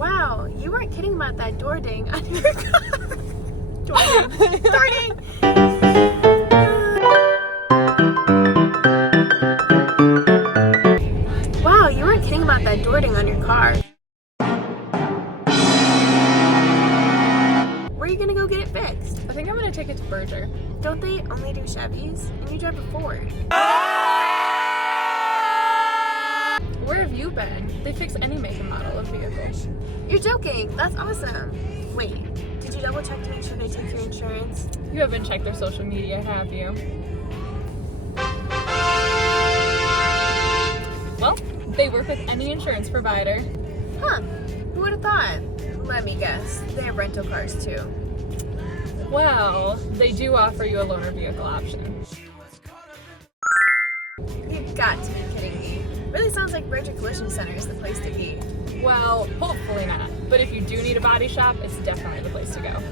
Wow, you weren't kidding about that door ding on your car. Door ding. Wow, you weren't kidding about that door ding on your car. Where are you gonna go get it fixed? I think I'm gonna take it to Berger. Don't they only do Chevys? And you drive a Ford. Where have you been? They fix any make and model of vehicles. You're joking. That's awesome. Wait, did you double check to make sure they take your insurance? You haven't checked their social media, have you? Well, they work with any insurance provider. Huh, who would have thought? Let me guess, they have rental cars too. Well, they do offer you a loaner vehicle option. You've got to be kidding me. Really sounds like Berger Collision Center is the place to be. Well, hopefully not. But if you do need a body shop, it's definitely the place to go.